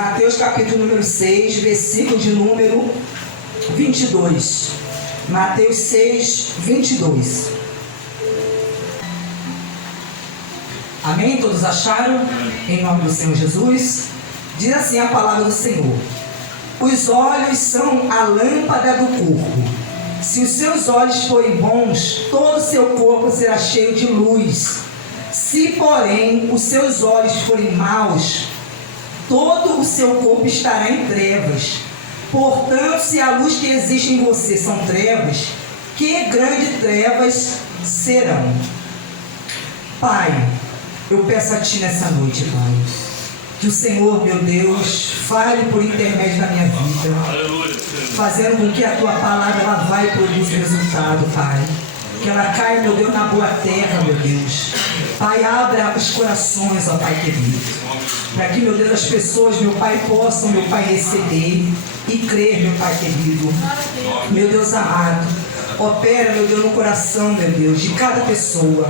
Mateus capítulo número 6, versículo de número 22. Mateus 6, 22. Amém? Todos acharam? Em nome do Senhor Jesus. Diz assim a palavra do Senhor: os olhos são a lâmpada do corpo. Se os seus olhos forem bons, todo o seu corpo será cheio de luz. Se, porém, os seus olhos forem maus, todo o seu corpo estará em trevas. Portanto, se a luz que existe em você são trevas, que grandes trevas serão. Pai, eu peço a Ti nessa noite, Pai, que o Senhor, meu Deus, fale por intermédio da minha vida, fazendo com que a Tua palavra ela vai produzir resultado, Pai. Que ela caia, meu Deus, na boa terra, meu Deus. Pai, abra os corações, ó Pai querido, para que, meu Deus, as pessoas, meu Pai, possam, meu Pai, receber e crer, meu Pai querido. Meu Deus amado, opera, meu Deus, no coração, meu Deus, de cada pessoa,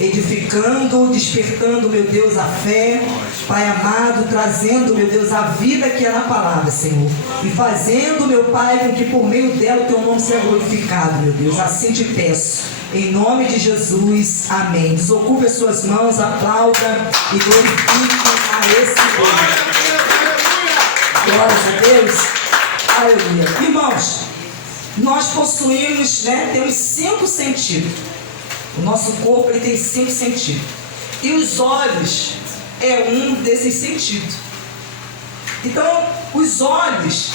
edificando, despertando, meu Deus, a fé, Pai amado, trazendo, meu Deus, a vida que é na palavra, Senhor, e fazendo, meu Pai, com que por meio dela o Teu nome seja glorificado, meu Deus. Assim te peço, em nome de Jesus, amém. Desocupe as suas mãos, aplauda e glorifique a esse Deus. Glória a Deus, aleluia. Irmãos, nós possuímos, temos 5 sentidos. O nosso corpo ele tem 5 sentidos. E os olhos é um desses sentidos. Então, os olhos,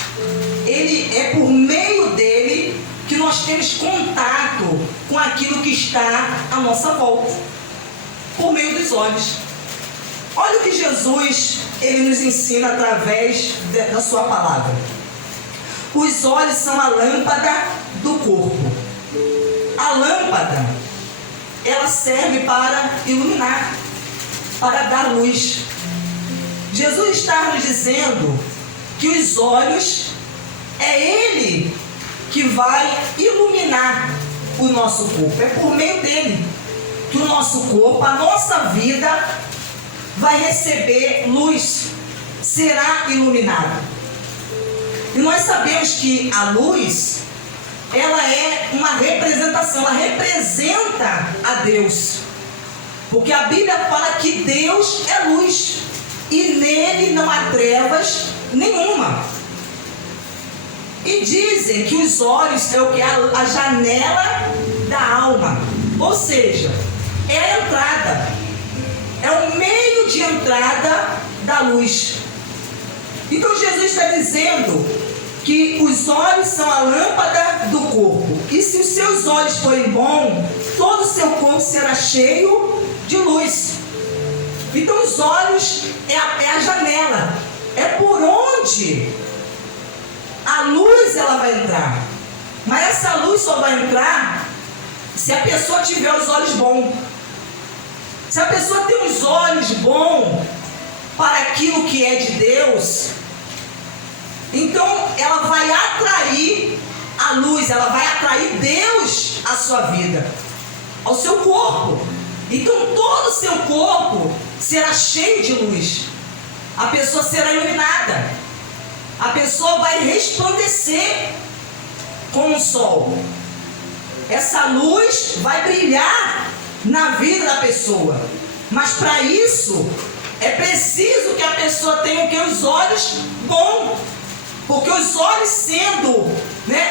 ele é por meio dele que nós temos contato com aquilo que está à nossa volta. Por meio dos olhos. Olha o que Jesus ele nos ensina através da sua palavra. Os olhos são a lâmpada do corpo. A lâmpada, ela serve para iluminar, para dar luz. Jesus está nos dizendo que os olhos é Ele que vai iluminar o nosso corpo. É por meio dele que o nosso corpo, a nossa vida, vai receber luz, será iluminado. E nós sabemos que a luz, ela é uma representação, ela representa a Deus. Porque a Bíblia fala que Deus é luz e nele não há trevas nenhuma. E dizem que os olhos é o que? A janela da alma. Ou seja, é a entrada. É o meio de entrada da luz. Então Jesus está dizendo que os olhos são a lâmpada do corpo. E se os seus olhos forem bons, todo o seu corpo será cheio de luz. Então os olhos é a janela. É por onde a luz ela vai entrar. Mas essa luz só vai entrar se a pessoa tiver os olhos bons. Se a pessoa tem os olhos bons para aquilo que é de Deus, então ela vai atrair a luz, ela vai atrair Deus à sua vida, ao seu corpo. Então todo o seu corpo será cheio de luz. A pessoa será iluminada. A pessoa vai resplandecer como o sol. Essa luz vai brilhar na vida da pessoa. Mas para isso é preciso que a pessoa tenha os olhos bons. Porque os olhos sendo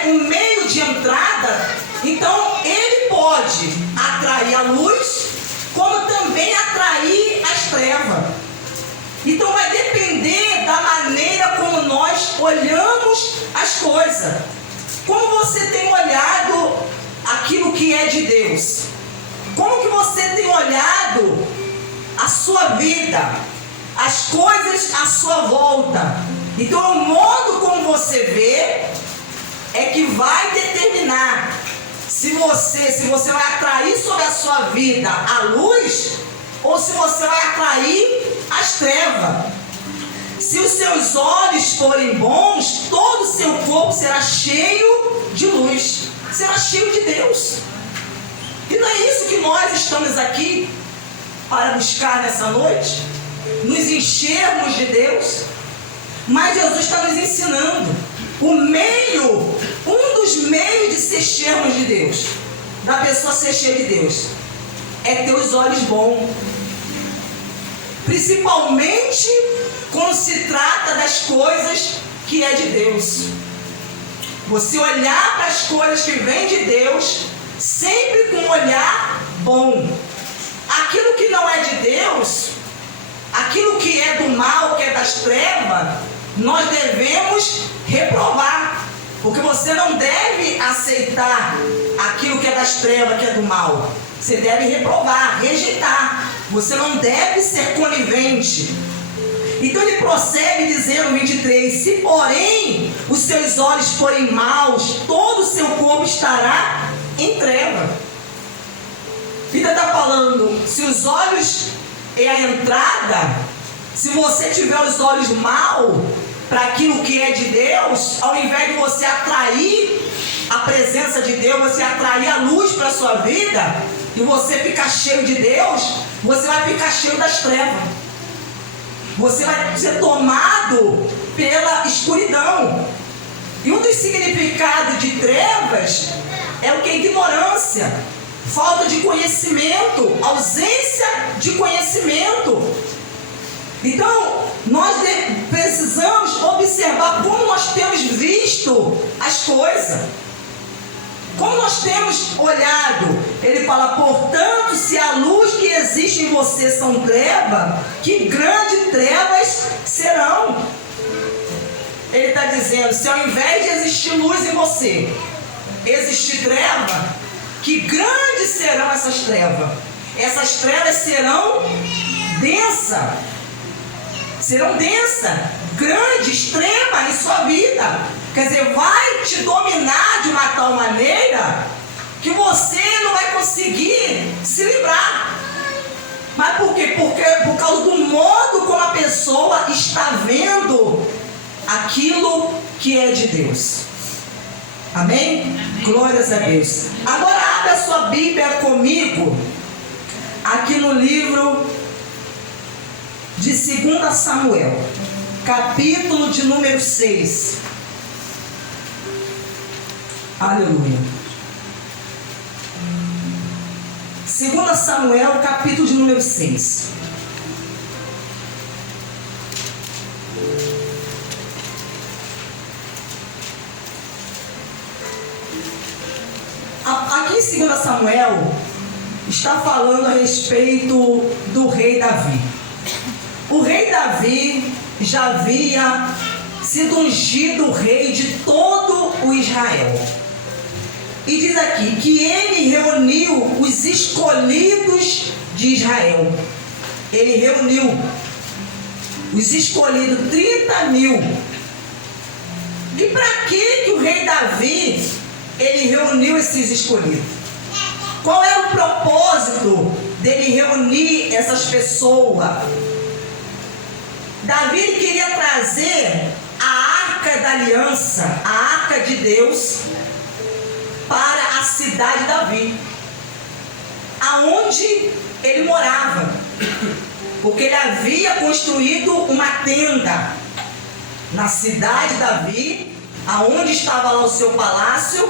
um meio de entrada, então ele pode atrair a luz, como também atrair as trevas. Então vai depender da maneira como nós olhamos as coisas. Como você tem olhado aquilo que é de Deus? Como que você tem olhado a sua vida, as coisas à sua volta? Então o modo como você vê é que vai determinar se você vai atrair sobre a sua vida a luz ou se você vai atrair as trevas. Se os seus olhos forem bons, todo o seu corpo será cheio de luz, será cheio de Deus. E não é isso que nós estamos aqui para buscar nessa noite? Nos enchermos de Deus? Mas Jesus está nos ensinando um dos meios de ser cheios de Deus, da pessoa ser cheia de Deus, é ter os olhos bons. Principalmente quando se trata das coisas que é de Deus. Você olhar para as coisas que vêm de Deus, sempre com um olhar bom. Aquilo que não é de Deus, aquilo que é do mal, que é das trevas, nós devemos reprovar. Porque você não deve aceitar aquilo que é das trevas, que é do mal. Você deve reprovar, rejeitar. Você não deve ser conivente. Então ele prossegue dizendo no 23: se porém os seus olhos forem maus, todo o seu corpo estará em treva. Ele está falando, se os olhos é a entrada, se você tiver os olhos maus para aquilo que é de Deus, ao invés de você atrair a presença de Deus, você atrair a luz para a sua vida, e você ficar cheio de Deus, você vai ficar cheio das trevas. Você vai ser tomado pela escuridão. E um dos significados de trevas é o que? Ignorância, falta de conhecimento, ausência de conhecimento. Então, nós precisamos observar como nós temos visto as coisas. Como nós temos olhado. Ele fala, portanto, se a luz que existe em você são trevas, que grandes trevas serão. Ele está dizendo, se ao invés de existir luz em você, existir treva, que grandes serão essas trevas. Essas trevas serão densas. Serão densas, grande, extrema em sua vida. Quer dizer, vai te dominar de uma tal maneira que você não vai conseguir se livrar. Mas por quê? Porque por causa do modo como a pessoa está vendo aquilo que é de Deus. Amém? Glórias a Deus. Agora abra a sua Bíblia comigo aqui no livro de 2 Samuel, capítulo de número 6. Aleluia. 2 Samuel, capítulo de número 6. Aqui em 2 Samuel está falando a respeito do rei Davi. O rei Davi já havia sido ungido rei de todo o Israel. E diz aqui que ele reuniu os escolhidos de Israel. Ele reuniu os escolhidos, 30.000. E para que o rei Davi ele reuniu esses escolhidos? Qual era o propósito dele reunir essas pessoas? Davi queria trazer a arca da aliança, a arca de Deus, para a cidade de Davi, aonde ele morava, porque ele havia construído uma tenda na cidade de Davi, aonde estava lá o seu palácio,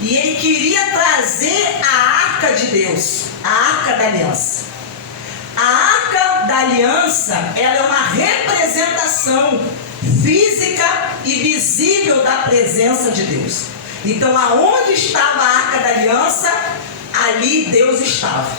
e ele queria trazer a arca de Deus, a arca da aliança. A arca da aliança, ela é uma representação física e visível da presença de Deus. Então, aonde estava a arca da aliança, ali Deus estava.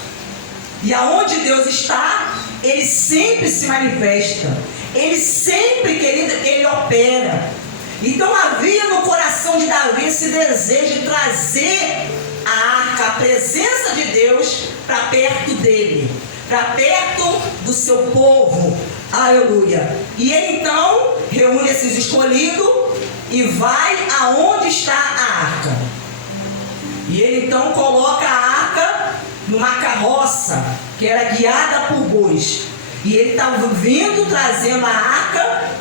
E aonde Deus está, ele sempre se manifesta. Ele sempre, querido, ele opera. Então, havia no coração de Davi esse desejo de trazer a arca, a presença de Deus, para perto dele, para perto do seu povo. Aleluia. E ele então reúne esses escolhidos e vai aonde está a arca. E ele então coloca a arca numa carroça que era guiada por bois. E ele está vindo trazendo a arca,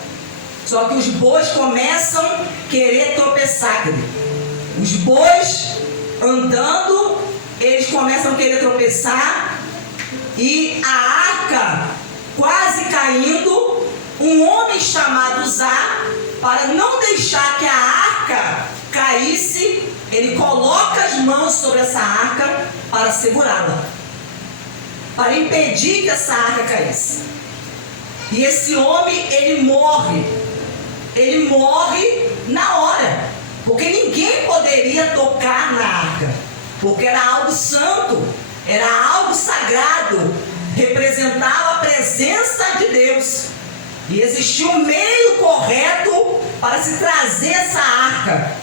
só que os bois começam a querer tropeçar. Os bois andando, eles começam a querer tropeçar, e a arca quase caindo. Um homem chamado Uzá, para não deixar que a arca caísse, ele coloca as mãos sobre essa arca para segurá-la, para impedir que essa arca caísse. E esse homem, ele morre na hora, porque ninguém poderia tocar na arca, porque era algo santo, era algo sagrado, representava a presença de Deus, e existia um meio correto para se trazer essa arca,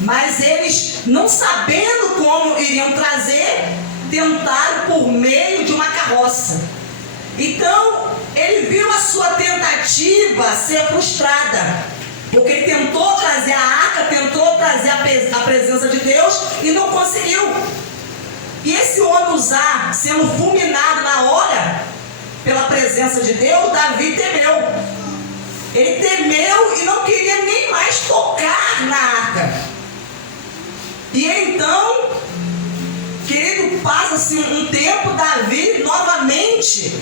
mas eles, não sabendo como iriam trazer, tentaram por meio de uma carroça. Então ele viu a sua tentativa ser frustrada, porque ele tentou trazer a arca, tentou trazer a presença de Deus e não conseguiu. E esse homem Uzá, sendo fulminado na hora pela presença de Deus, Davi temeu. Ele temeu e não queria nem mais tocar na arca. E ele então, querido, passa-se um tempo, Davi novamente,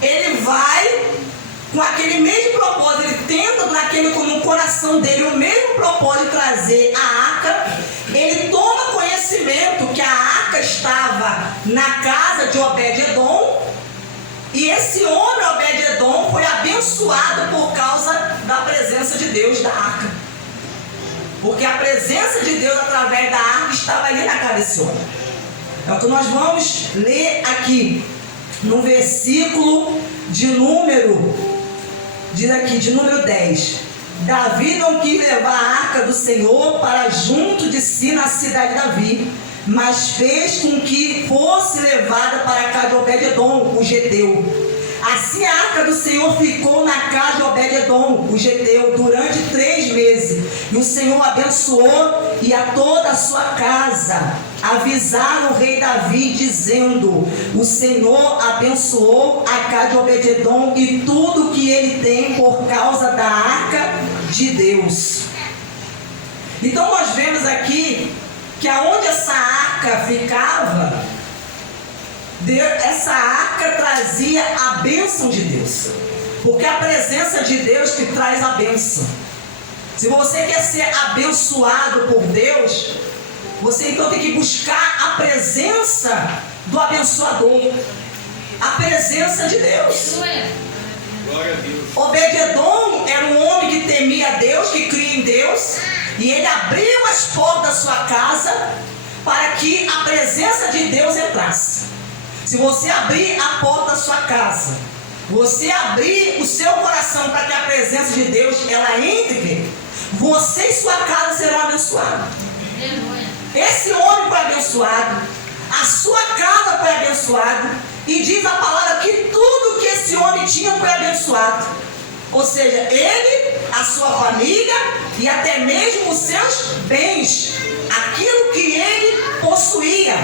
ele vai com aquele mesmo propósito, ele tenta no coração dele o mesmo propósito de trazer a arca. Ele toma conhecimento que a arca estava na casa de Obed-edom, e esse homem Obed-edom foi abençoado por causa da presença de Deus da arca, porque a presença de Deus através da arca estava ali na casa desse homem. É o que nós vamos ler aqui no versículo de número 10. Davi não quis levar a arca do Senhor para junto de si na cidade de Davi, mas fez com que fosse levada para a casa de Obed-edom, o geteu. Assim a arca do Senhor ficou na casa de Obed-edom, o geteu, durante 3 meses. E o Senhor abençoou e a toda a sua casa. Avisaram o rei Davi, dizendo: o Senhor abençoou a casa de Obed-edom e tudo que ele tem por causa da arca de Deus. Então nós vemos aqui que aonde essa arca ficava, essa arca trazia a bênção de Deus, porque a presença de Deus que traz a bênção. Se você quer ser abençoado por Deus, você então tem que buscar a presença do abençoador, a presença de Deus. Obed-edom era um homem que temia Deus, que cria em Deus, e ele abriu as portas da sua casa para que a presença de Deus entrasse. Se você abrir a porta da sua casa, você abrir o seu coração para que a presença de Deus ela entre, você e sua casa serão abençoados. Esse homem foi abençoado, a sua casa foi abençoada, e diz a palavra que tudo que esse homem tinha foi abençoado. Ou seja, ele, a sua família e até mesmo os seus bens, aquilo que ele possuía.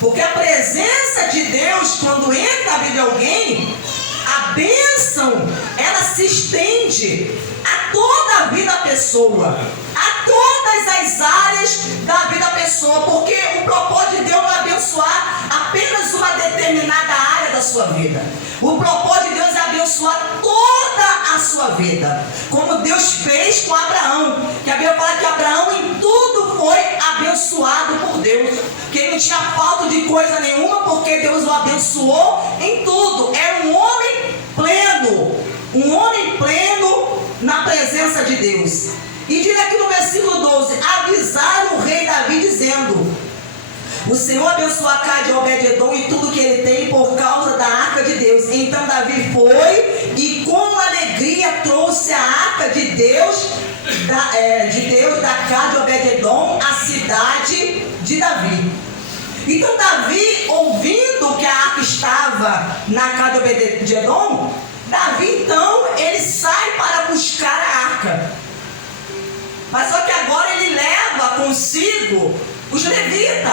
Porque a presença de Deus, quando entra na vida de alguém, a bênção, ela se estende a toda a vida da pessoa, a todas as áreas da vida da pessoa, porque o propósito de Deus não é abençoar apenas uma determinada área da sua vida. O propósito de Deus é abençoar toda a sua vida, como Deus fez com Abraão, que a Bíblia fala que Abraão em tudo foi abençoado por Deus, que ele não tinha falta de coisa nenhuma, porque Deus o abençoou em tudo. Era um homem pleno na presença de Deus. E diz aqui no versículo 12: avisaram o rei Davi dizendo: o Senhor abençoou a casa de Obed-edom e tudo que ele tem por causa da arca de Deus. Então Davi foi e com alegria trouxe a arca de Deus da casa de Obed-edom à cidade de Davi. Então Davi, ouvindo que a arca estava na casa de Obed-edom, Davi então ele sai para buscar a arca. Mas só que agora ele leva consigo os levitas,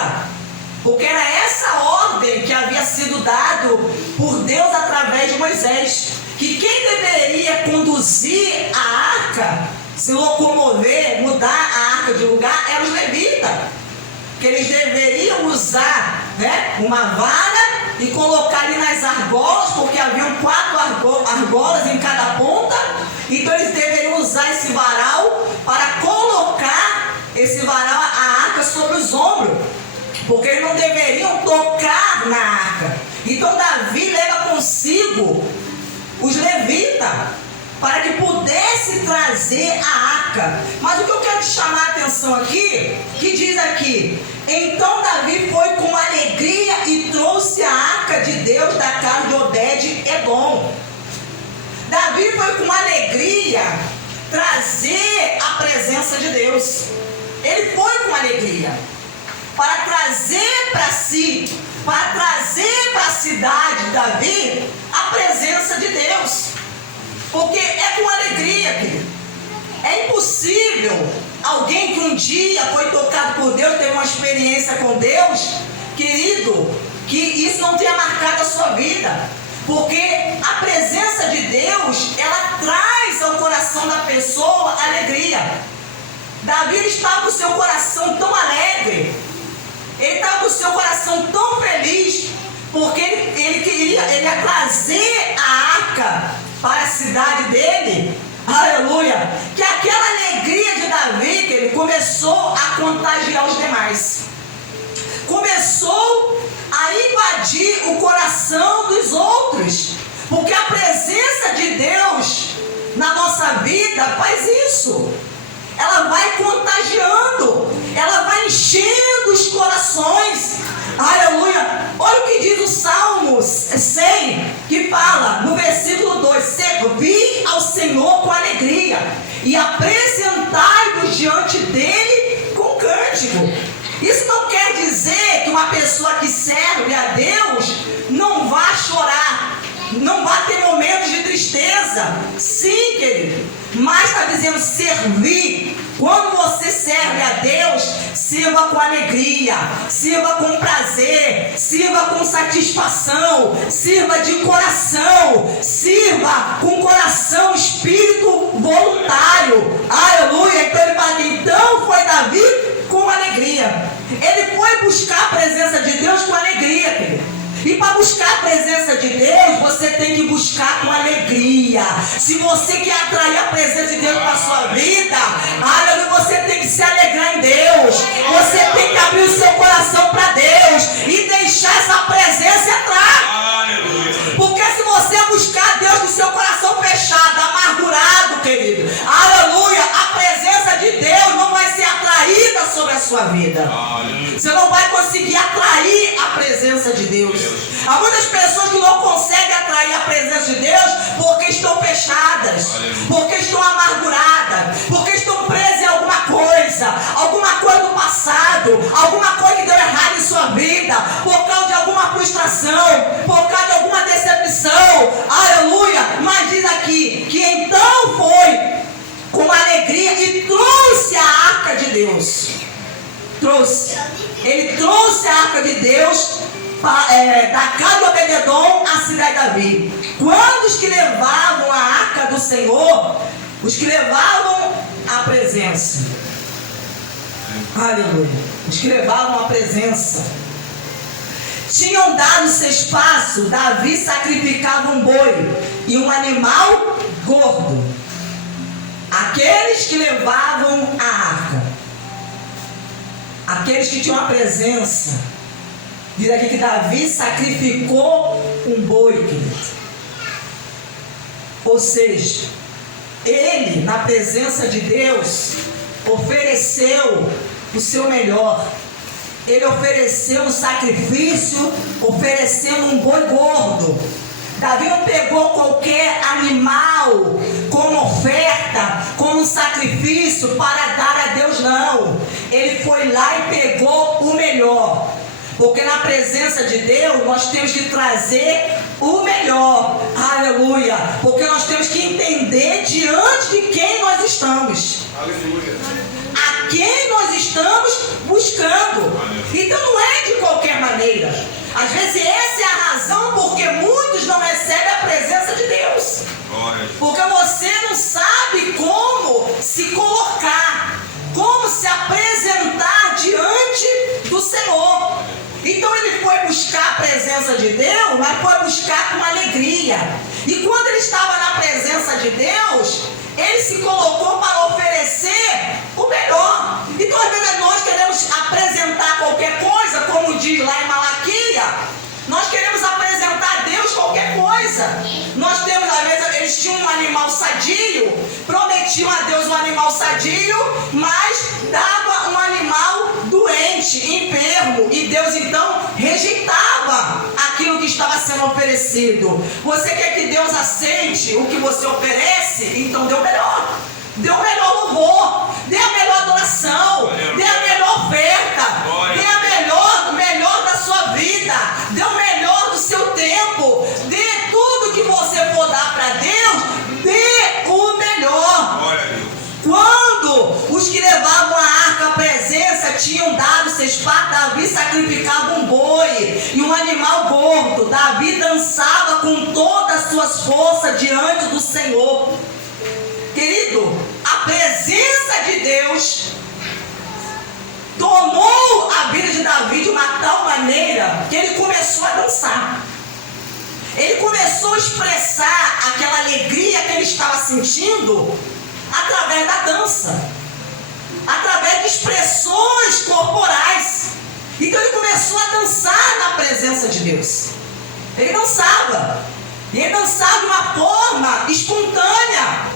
porque era essa ordem que havia sido dado por Deus através de Moisés, que quem deveria conduzir a arca, se locomover, mudar a arca de lugar, eram os levitas, que eles deveriam usar uma vara e colocar ali nas argolas, porque haviam 4 argolas em cada ponta. Então eles deveriam usar esse varal para colocar esse varal, a arca, sobre os ombros, porque eles não deveriam tocar na arca. Então Davi leva consigo os levitas para que pudesse trazer a arca. Mas o que eu quero te chamar a atenção aqui, que diz aqui: então Davi foi com alegria e trouxe a arca de Deus da casa de Obed-edom. Davi foi com alegria trazer a presença de Deus. Ele foi com alegria para trazer para si, para trazer para a cidade de Davi a presença de Deus. Porque é com alegria, querido. É impossível alguém que um dia foi tocado por Deus, teve uma experiência com Deus, querido, que isso não tenha marcado a sua vida. Porque a presença de Deus, ela traz ao coração da pessoa alegria. Davi estava com o seu coração tão alegre, ele estava com o seu coração tão feliz, porque ele ia trazer a arca para a cidade dele, aleluia, que aquela alegria de Davi, que ele começou a contagiar os demais, começou a invadir o coração dos outros, porque a presença de Deus na nossa vida faz isso. Ela vai contagiando, ela vai enchendo os corações, aleluia. Olha o que diz o Salmos 100, que fala no versículo 2: servi ao Senhor com alegria e apresentai-vos diante dele com cântico. Isso não quer dizer que uma pessoa que serve a Deus não vá chorar, não vai ter momentos de tristeza. Sim, querido, mas está dizendo servir. Quando você serve a Deus, sirva com alegria, sirva com prazer, sirva com satisfação, sirva de coração, sirva com coração, espírito voluntário, aleluia. Então ele fala: então foi Davi com alegria. Ele foi buscar a presença de Deus com alegria, querido. E para buscar a presença de Deus, você tem que buscar com alegria. Se você quer atrair a presença de Deus para a sua vida, aleluia, você tem que se alegrar em Deus. Você tem que abrir o seu coração para Deus e deixar essa presença entrar. Porque se você buscar Deus com o seu coração fechado, amargurado, querido, aleluia, a presença de Deus não vai ser atraída sobre a sua vida. Você não vai conseguir atrair a presença de Deus. Há muitas pessoas que não conseguem atrair a presença de Deus porque estão fechadas, porque estão amarguradas, porque estão presas em alguma coisa do passado, alguma coisa que deu errado em sua vida, por causa de alguma frustração, por causa de alguma decepção, aleluia. Mas diz aqui que então foi com alegria e trouxe a arca de Deus. Ele trouxe a arca de Deus da casa de Obed-edom à cidade de Davi. Quando os que levavam a arca do Senhor, os que levavam a presença, aleluia, os que levavam a presença, tinham dado seu espaço, Davi sacrificava um boi e um animal gordo. Aqueles que levavam a arca, aqueles que tinham a presença, diz aqui que Davi sacrificou um boi, querido. Ou seja, ele, na presença de Deus, ofereceu o seu melhor. Ele ofereceu um sacrifício, oferecendo um boi gordo. Davi não pegou qualquer animal como oferta, como sacrifício para dar a Deus, não. Ele foi lá e pegou o melhor. Porque na presença de Deus nós temos que trazer o melhor, aleluia. Porque nós temos que entender diante de quem nós estamos, aleluia, a quem nós estamos buscando. Então não é de qualquer maneira. Às vezes essa é a razão porque muitos não recebem a presença de Deus, porque você não sabe como se colocar, como se apresentar diante do Senhor. Então ele foi buscar a presença de Deus, mas foi buscar com alegria. E quando ele estava na presença de Deus, Ele se colocou para oferecer o melhor. Então, às vezes, nós queremos apresentar qualquer coisa, como diz lá em Malaquias. Nós queremos apresentar a Deus qualquer coisa. Nós temos, às vezes, eles tinham um animal sadio, prometiam a Deus um animal sadio, mas dava um animal doente, enfermo, e Deus então rejeitava aquilo que estava sendo oferecido. Você quer que Deus aceite o que você oferece? Então dê o melhor. Dê o melhor louvor, dê a melhor adoração, dê a melhor oferta, dê o melhor da sua vida, dê o melhor do seu tempo, dê tudo que você for dar para Deus, dê o melhor. Quando os que levavam a arca à presença tinham dado seus partes, Davi sacrificava um boi e um animal gordo. Davi dançava com todas as suas forças diante do Senhor. Querido, a presença de Deus tomou a vida de Davi de uma tal maneira que ele começou a dançar. Ele começou a expressar aquela alegria que ele estava sentindo através da dança, através de expressões corporais. Então ele começou a dançar na presença de Deus. Ele dançava, e ele dançava de uma forma espontânea,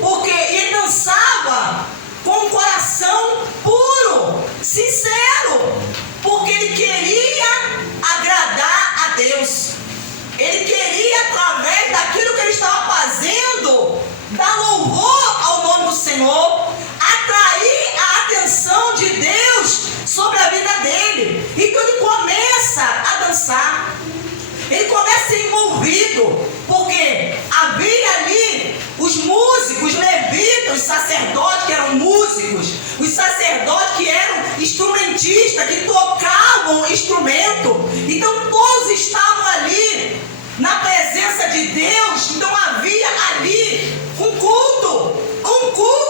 porque ele dançava com um coração puro, sincero, porque ele queria agradar a Deus. Ele queria, através daquilo que ele estava fazendo, dar louvor ao nome do Senhor, atrair a atenção de Deus sobre a vida dele. Então ele começa a dançar, ele começa a ser envolvido, porque havia ali os músicos, os levitas, os sacerdotes que eram músicos, os sacerdotes que eram instrumentistas, que tocavam instrumento. Então todos estavam ali na presença de Deus. Então havia ali um culto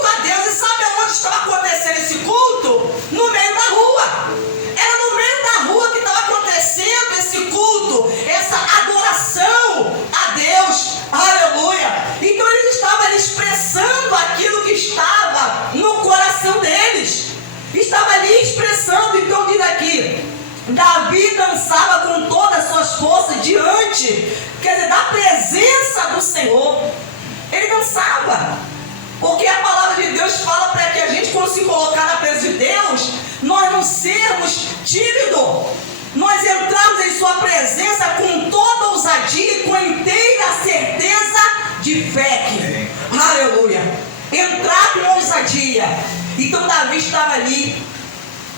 a Deus. E sabe onde estava acontecendo esse culto? No meio da rua. Era no meio da rua que estava acontecendo esse culto, essa adoração a Deus. Aleluia! Então eles estavam ali expressando aquilo que estava no coração deles. Estava ali expressando. Então diz aqui, Davi dançava com todas as suas forças diante, quer dizer, da presença do Senhor. Ele dançava, porque a palavra de Deus fala para que a gente, quando se colocar na presença de Deus, nós não sermos tímidos, nós entramos em sua presença com toda ousadia e com inteira certeza de fé. Aleluia! Entrar com ousadia. Então Davi estava ali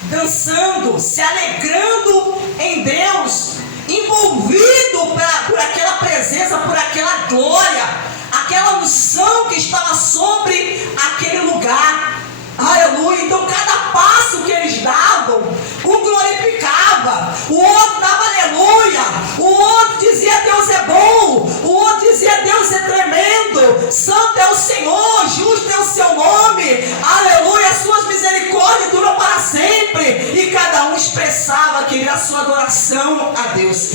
dançando, se alegrando em Deus, envolvido por aquela presença, por aquela glória, aquela unção que estava sobre aquele lugar. Aleluia! Então cada passo que eles davam, um glorificava, o outro dava aleluia, o outro dizia Deus é bom, o outro dizia Deus é tremendo, santo é o Senhor, justo é o seu nome, aleluia, as suas misericórdias duram para sempre. E cada um expressava aquele a sua adoração a Deus.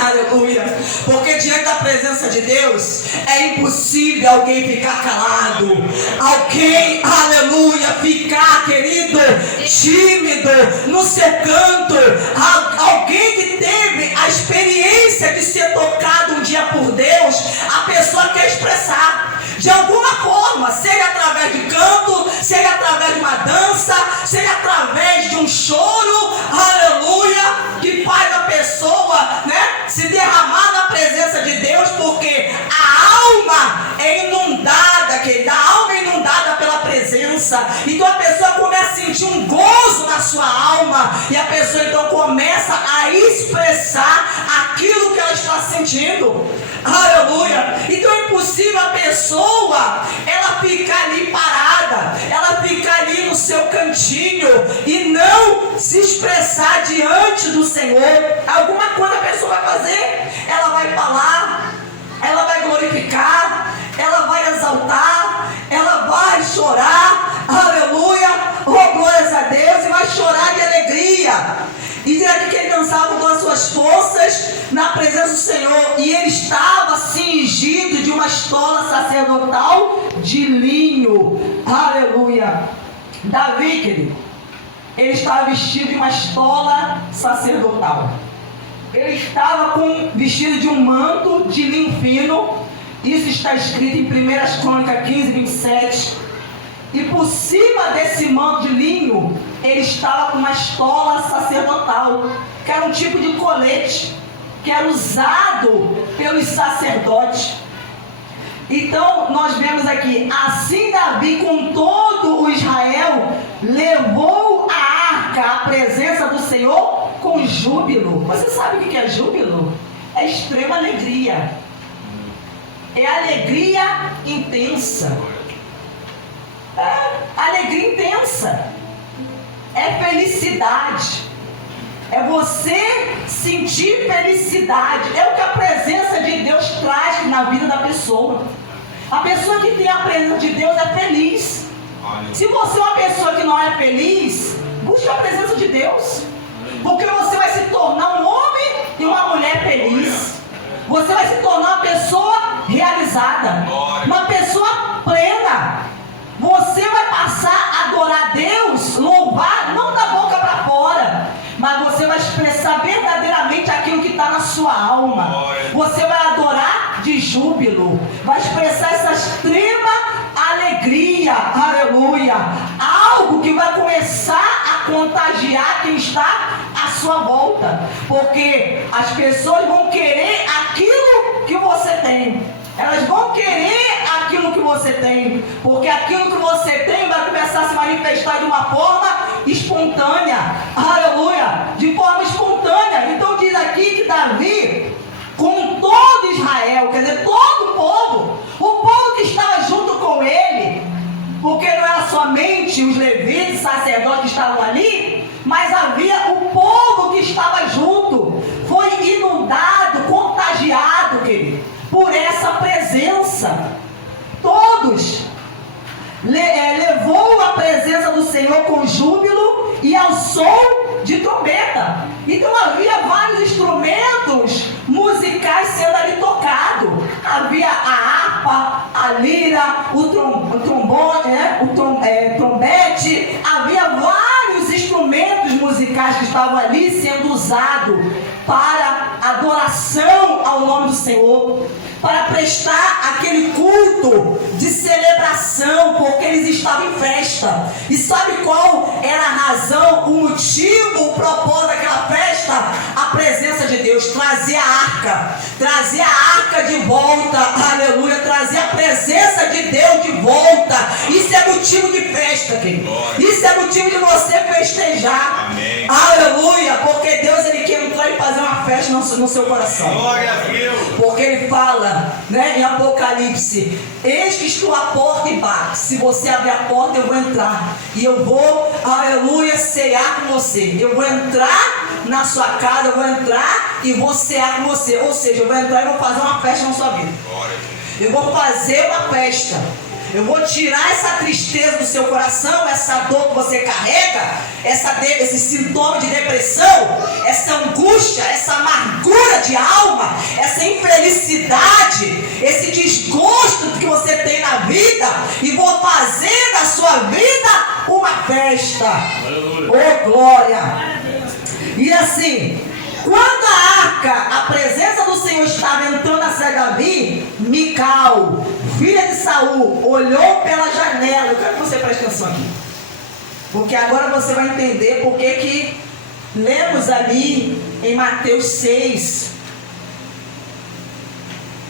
Aleluia! Porque diante da presença de Deus é impossível alguém ficar calado, alguém, aleluia, ficar, querido, tímido no seu canto. Alguém que teve a experiência de ser tocado um dia por Deus, a pessoa quer expressar de alguma forma, seja através de canto, seja através de uma dança, seja através de um choro, aleluia, que faz a pessoa, se derramar na presença de Deus, porque a alma é inundada, querida, a alma é inundada pela presença. Então a pessoa começa a sentir um gozo na sua alma, e a pessoa então começa a expressar aquilo que ela está sentindo. Aleluia! Então é impossível a pessoa, ela ficar ali parada, ela ficar ali no seu cantinho e não se expressar diante do Senhor. Alguma coisa a pessoa vai fazer, ela vai falar, ela vai glorificar, ela vai exaltar, ela vai chorar, aleluia, oh glórias a Deus, e vai chorar de alegria. E diz aqui que ele dançava com todas as suas forças na presença do Senhor, e ele estava cingido de uma estola sacerdotal de linho. Aleluia. Davi, querido, ele estava vestido de uma estola sacerdotal. Ele estava vestido de um manto de linho fino. Isso está escrito em 1 Crônicas 15, 27. E por cima desse manto de linho, ele estava com uma estola sacerdotal, que era um tipo de colete que era usado pelos sacerdotes. Então nós vemos aqui, assim Davi com todo o Israel levou a arca à presença do Senhor com júbilo. Você sabe o que é júbilo? É extrema alegria. É alegria intensa. É alegria intensa. É felicidade. É você sentir felicidade. É o que a presença de Deus traz na vida da pessoa. A pessoa que tem a presença de Deus é feliz. Se você é uma pessoa que não é feliz, busque a presença de Deus. Porque você vai se tornar um homem e uma mulher feliz. Você vai se tornar uma pessoa realizada. Uma pessoa plena. Você vai passar a adorar Deus, louvar, não da boca para fora, mas você vai expressar verdadeiramente aquilo que está na sua alma. Você vai adorar de júbilo, vai expressar essa extrema alegria, aleluia, algo que vai começar a contagiar quem está à sua volta, porque as pessoas vão querer aquilo que você tem. Elas vão querer aquilo que você tem, porque aquilo que você tem vai começar a se manifestar de uma forma espontânea, aleluia, de forma espontânea. Então diz aqui que Davi, com todo Israel, quer dizer, todo o povo que estava junto com ele, porque não era somente os levitas, sacerdotes que estavam ali, mas havia o povo que estava junto, foi inundado, contagiado, querido, por essa presença. Todos levou a presença do Senhor com júbilo e ao som de trombeta. Então havia vários instrumentos musicais sendo ali tocados. Havia a harpa, a lira, o trombone, trombete. Havia vários instrumentos musicais que estavam ali sendo usados para adoração ao nome do Senhor, para prestar aquele culto de celebração, porque eles estavam em festa. E sabe qual era a razão, o motivo, o propósito daquela festa? A presença de Deus, trazer a arca de volta, aleluia, trazer a presença de Deus de volta. Isso é motivo de festa, querido. Isso é motivo de você festejar. Amém. Aleluia, porque Deus, ele quer entrar e fazer uma festa no seu coração. Glória a Deus. Porque ele fala, né, em Apocalipse: eis que estou à porta e bato. Se você abrir a porta, eu vou entrar e eu vou, aleluia, cear com você. Eu vou entrar na sua casa, eu vou entrar e vou cear com você. Ou seja, eu vou entrar e vou fazer uma festa na sua vida. Eu vou fazer uma festa. Eu vou tirar essa tristeza do seu coração, essa dor que você carrega, esse sintoma de depressão, essa angústia, essa amargura de alma, essa infelicidade, esse desgosto que você tem na vida, e vou fazer da sua vida uma festa. Oh, glória! E assim, quando a arca, a presença do Senhor estava entrando na cidade de Davi, Mical, filha de Saul, olhou pela janela. Eu quero que você preste atenção aqui, porque agora você vai entender porque que lemos ali em Mateus 6.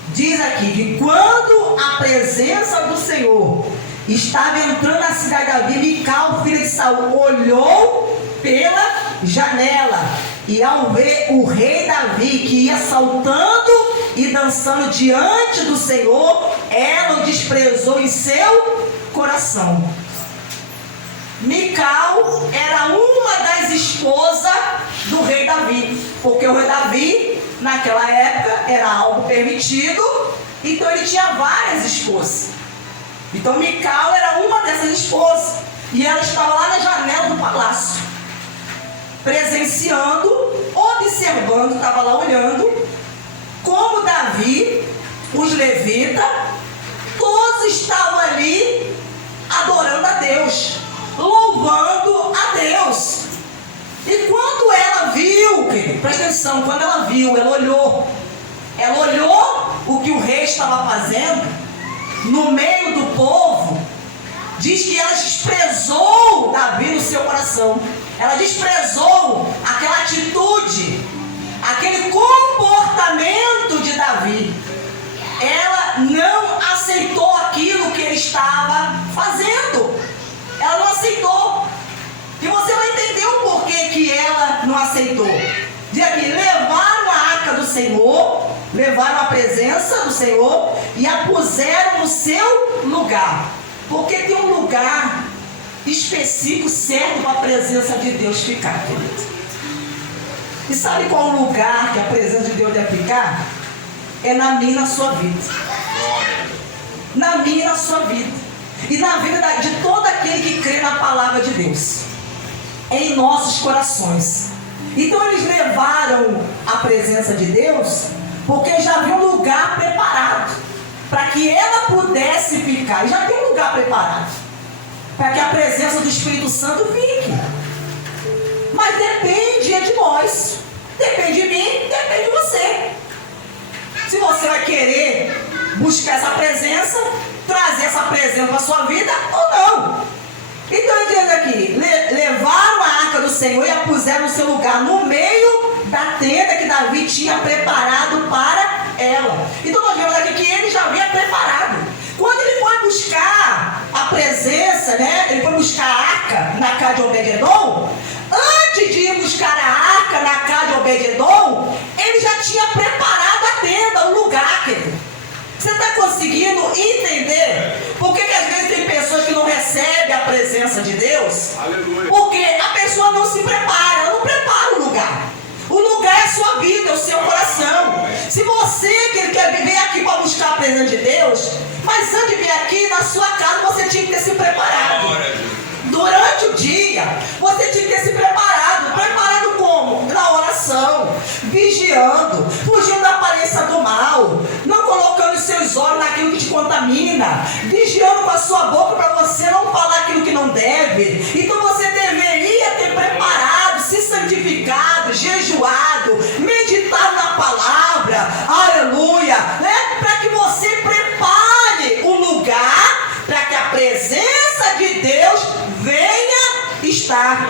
Diz aqui que quando a presença do Senhor estava entrando na cidade de Davi, Mical, filha de Saul, olhou pela janela, e ao ver o rei Davi que ia saltando e dançando diante do Senhor, ela o desprezou em seu coração. Mical era uma das esposas do rei Davi, porque o rei Davi naquela época era algo permitido, então ele tinha várias esposas. Então Mical era uma dessas esposas, e ela estava lá na janela do palácio, presenciando, observando, estava lá olhando como Davi, os levitas, todos estavam ali adorando a Deus, louvando a Deus. E quando ela viu, presta atenção, quando ela viu, ela olhou o que o rei estava fazendo no meio do povo. Diz que ela desprezou Davi no seu coração. Ela desprezou aquela atitude, aquele comportamento de Davi. Ela não aceitou aquilo que ele estava fazendo. Ela não aceitou. E você vai entender o porquê que ela não aceitou. Diz aqui, levaram a arca do Senhor, levaram a presença do Senhor e a puseram no seu lugar. Porque tem um lugar específico, certo, para a presença de Deus ficar, querido. E sabe qual o lugar que a presença de Deus deve ficar? É na minha e na sua vida. Na minha e na sua vida. E na vida de todo aquele que crê na palavra de Deus. Em nossos corações. Então eles levaram a presença de Deus, porque já havia um lugar preparado para que ela pudesse ficar. E já tem um lugar preparado para que a presença do Espírito Santo fique. Mas depende de nós. Depende de mim, depende de você. Se você vai querer buscar essa presença, trazer essa presença para a sua vida ou não. Então ele diz aqui, levaram a arca do Senhor e a puseram no seu lugar, no meio da tenda que Davi tinha preparado para ela. Então nós vemos aqui que ele já havia preparado. Quando ele foi buscar a presença, né? Ele foi buscar a arca na casa de Obed-edom. Antes de ir buscar a arca na casa de Obed-edom, ele já tinha preparado a tenda, o lugar, querido. Você está conseguindo entender por que às vezes tem pessoas que não recebem a presença de Deus? Aleluia. Porque a pessoa não se prepara, ela não prepara o lugar. O lugar é a sua vida, é o seu coração. Se você quer viver aqui para buscar a presença de Deus, mas antes de vir aqui, na sua casa, você tinha que ter se preparado. Durante o dia, você tinha que ter se preparado. Preparado como? Na oração, vigiando, fugindo da aparência do mal, não colocando os seus olhos naquilo que te contamina, vigiando com a sua boca para você não falar aquilo que não deve. Então você deveria ter preparado, se santificado, jejuado, meditado na palavra, aleluia, né? Para que você prepare o lugar para que a presença de Deus venha estar.